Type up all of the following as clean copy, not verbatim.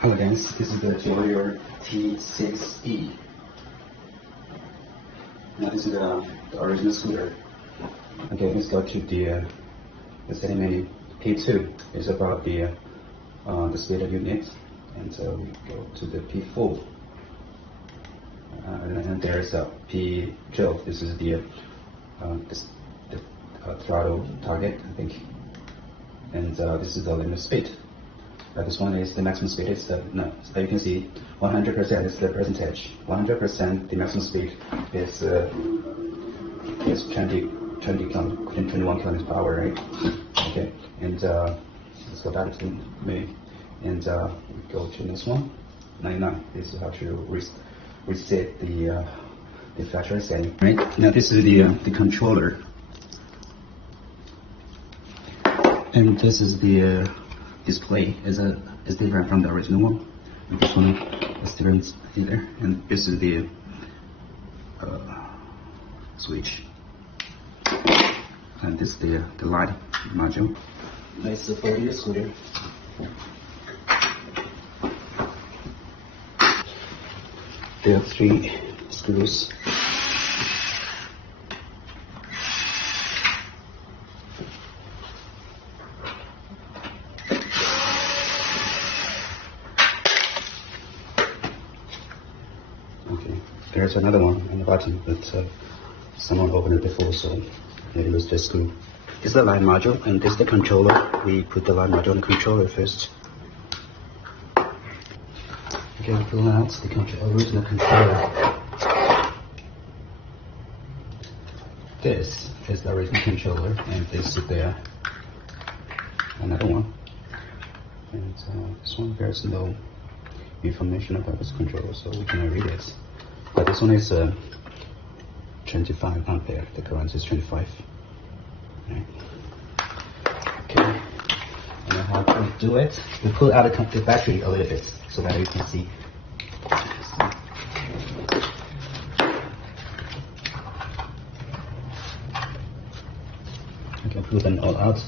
Hello guys, this is the JOYOR T6E. Now this is the original scooter. Okay, let's go to the setting menu. P2 is about the speed unit, and so we go to the P4. And there's a P12. This is the throttle target, I think. And this is the limit speed. This one is the maximum speed. It's the no. So you can see 100% is the percentage. 100% the maximum speed is 21 kilometers per hour, right? Okay, and let's go back to me, and we go to this one. 99. This is how to reset the factory setting. Right now, this is the controller, and this is the display is different from the original one. And this one is different either, and this is the switch, and this is the light module. Nice for the scooter. There are 3 screws. Okay, there's another one on the bottom, but someone opened it before, so maybe let's just screw. This is the line module, and this is the controller. We put the line module on the controller first. Okay, pull out the original controller. This is the original controller, and this is another one. And this one, there's no information about this controller, so we cannot read it. But this one is 25 ampere. The current is 25. Right. Okay, and how to do it? We pull out the battery a little bit so that you can see. Okay, pull them all out.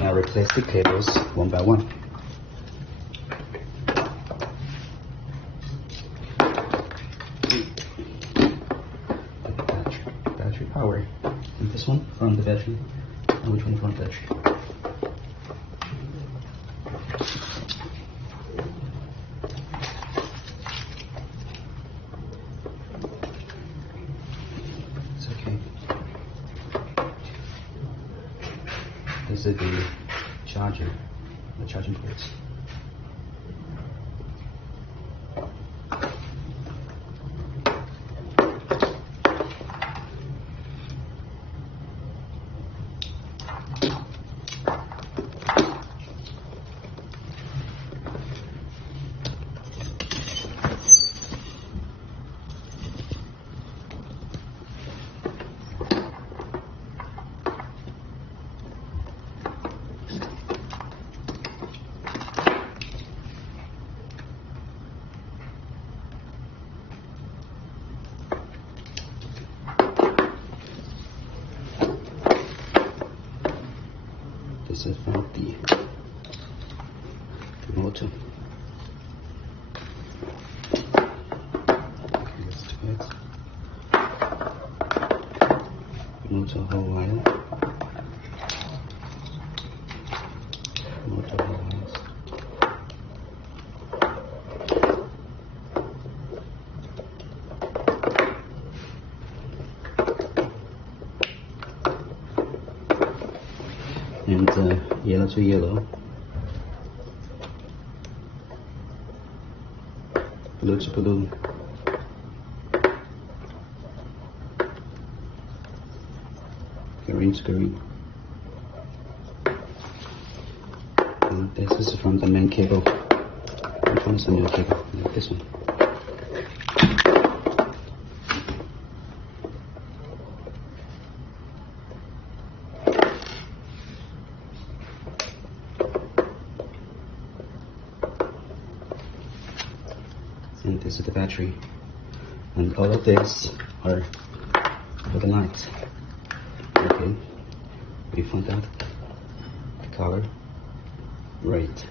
Now replace the cables one by one. Battery power. And this one from the battery. And which one from the battery? It's okay. This is the charger, the charging ports. This is from the motor. Okay, let's do it. Motor whole wire. Motor whole wires. And yellow to yellow, blue to blue, green to green. And this is from the main cable. Which one is the main cable? This one. And this is the battery, and all of this are for the light. Okay, we found out the color, right?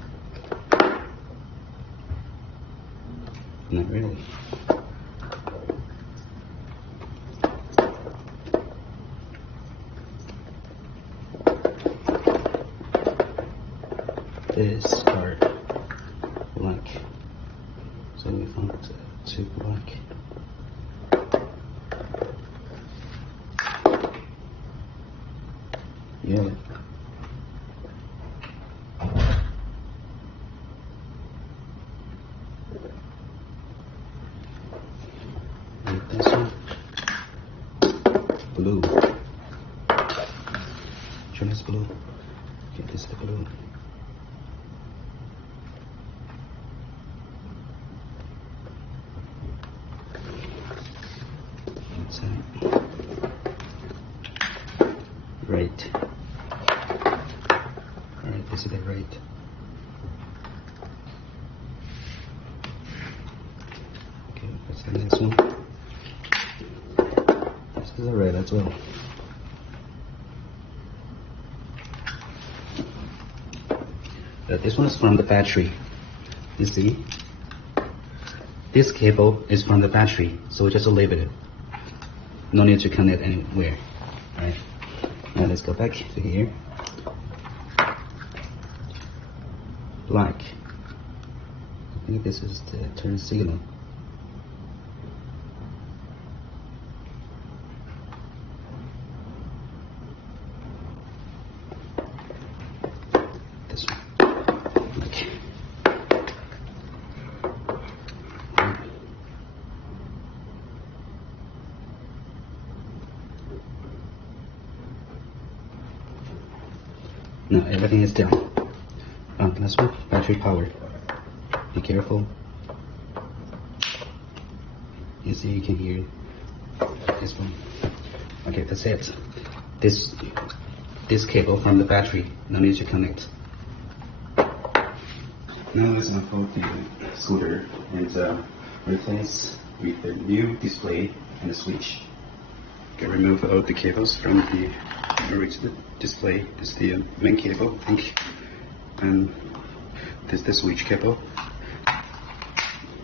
Not really. This are black, so we found two black. Yeah. And this one, blue. Show this blue. Okay, this is the blue. Right. Alright, this is the right. Okay, what's the next one? This is the red as well. This one is from the battery. You see? This cable is from the battery, so just leave it. No need to connect anywhere. Alright. Now let's go back to here. Black. I think this is the turn signal. This one. Okay. Now everything is down. Last one, battery power. Be careful. You see, you can hear this one. Okay, that's it. This cable from the battery, no need to connect. Now let's unfold the scooter and replace with the new display and the switch. Okay, remove all the cables from the original display. This is the main cable, I think. And this is the switch cable.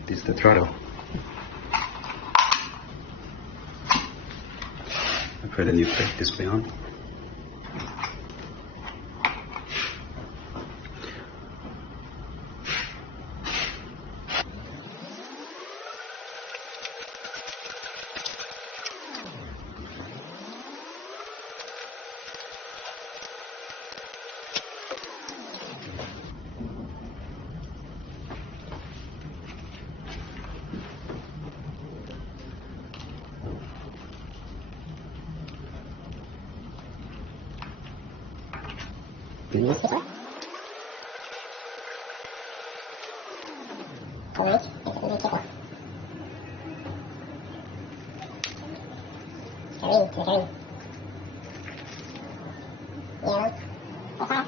This is the throttle. I put the new display on. Beautiful. Orange, beautiful. Green. Yellow. Okay.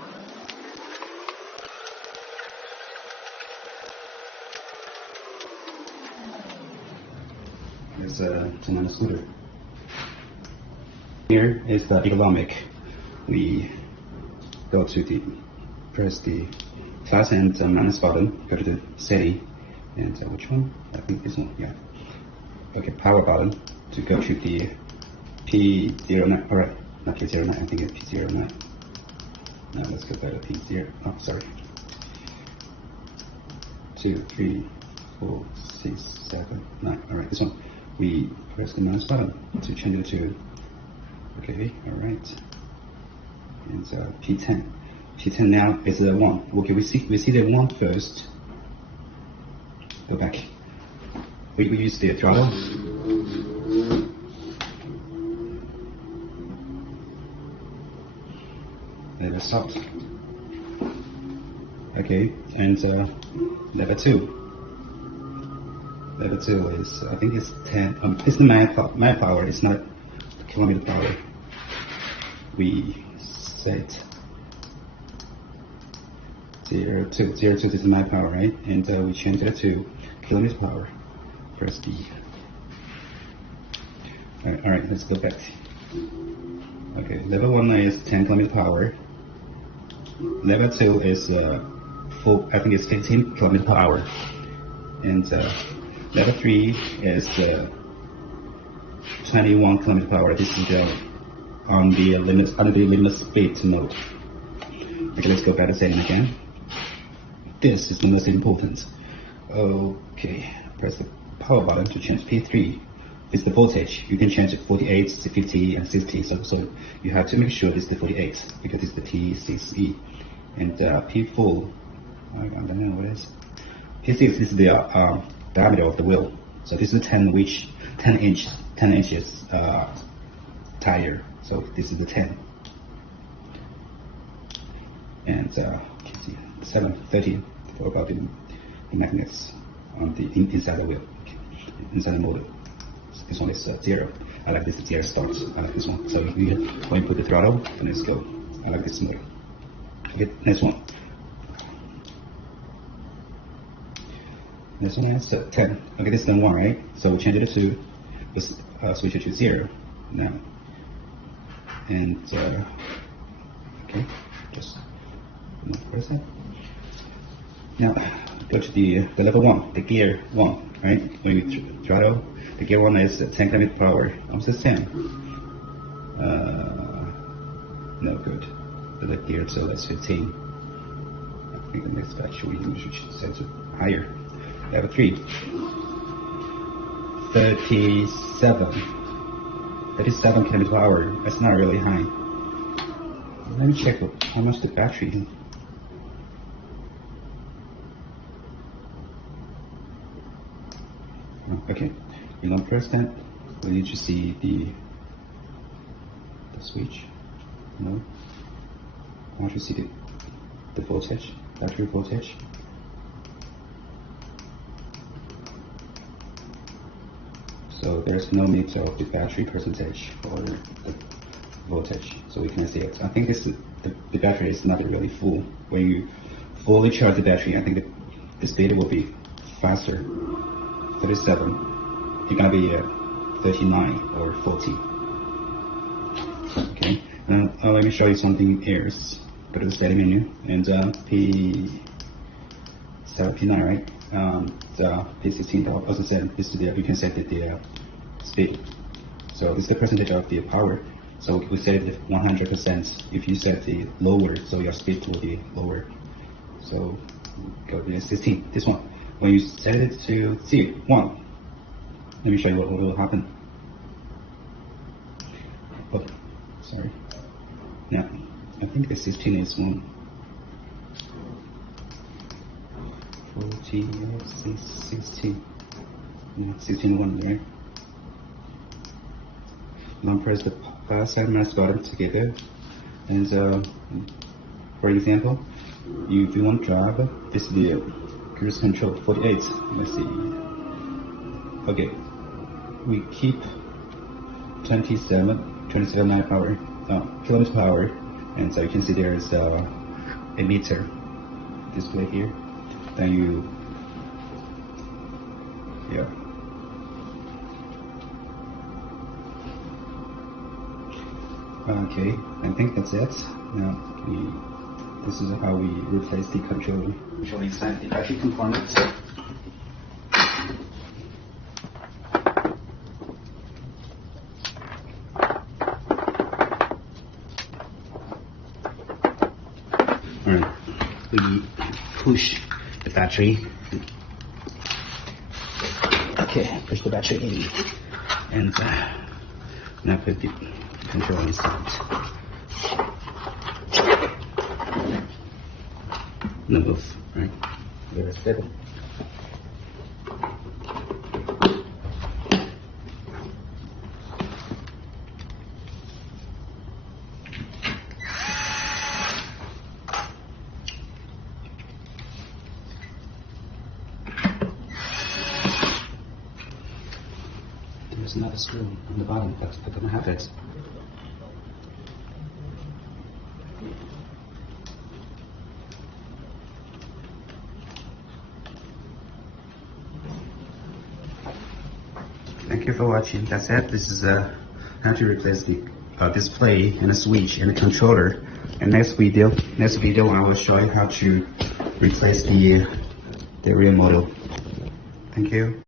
It's another scooter. Here is the ergonomic. We go to the press the plus and minus button, go to the setting, and which one? I think this one, yeah. Okay, power button to go to the P09, alright, not P09, I think it's P09. Now let's go back to P0, oh, sorry. 2, 3, 4, 6, 7, 9, alright, this one. We press the minus button to change it to, okay, alright. And P10. P10 now is the 1. Okay, we see the 1 first. Go back. We use the throttle. Let it stop. Okay, and level 2. Level 2 is, I think it's 10. It's the my power. It's not kilometer power. We set 02. 02 is my power, right? And we change it to kilometer power. Press D. Alright, let's go back. Okay, level 1 is 10 kilometer power. Level 2 is I think it's 15 kilometer per hour. And Level 3 is 21 km per hour. This is on the limit, under the limit speed mode. Okay, let's go back to setting again. This is the most important. Okay, press the power button to change P3. It's the voltage. You can change it 48, 50, and 60. So you have to make sure it's the 48 because it's the T6E. And P4, I don't know what it is. P6 is the diameter of the wheel. So this is a 10 inches tire. So this is the 10. And 7, 13 for about the magnets on the inside the wheel, inside the motor. This one is 0. I like this 0 start. I like this one. So when you put the throttle, then let's go. I like this motor. Okay, next one. This one has 10. Okay, this is the 1, right? So we change it to switch it to 0 now. And okay, just press it. Now go to the level 1, the gear 1, right? When you throttle, the gear 1 is 10 km per hour. Almost 10. No good. The gear, so that's 15. I think the next batch we should set it higher. Level 3. 37 km per hour. That's not really high. Let me check how much the battery. Okay, you don't press that. We need to see the switch. No, I want to see the voltage, battery voltage. So there's no meter of the battery percentage or the voltage, so we can see it. I think the battery is not really full. When you fully charge the battery, I think the speed will be faster. 37, you're gonna be 39 or 40. Okay, now let me show you something else. Go to the setting menu and P9, right? The P16 also set this you can set the speed. So it's the percentage of the power. So we set it 100%. If you set the lower, so your speed will be lower. So go to 16. This one. When you set it to 1, let me show you what will happen. Oh, sorry. Yeah, I think the 16 is 1. 40, 16. 16, 1, right? Now press the fast and minus button together. And for example, if you want to drive, this is the cruise control 48. Let's see. Okay, we keep 27 km per hour, and so you can see there is a meter display here. Then you, yeah. Okay, I think that's it. Now this is how we replace the controller. Usually inside the battery component. Alright, we push the battery. Okay, push the battery in, and now put the controller inside. No move, right? Very stable. There's another screw on the bottom, but I don't have it. Thank you for watching. That's it. This is how to replace the display and a switch and a controller. And next video I will show you how to replace the rear model. Thank you.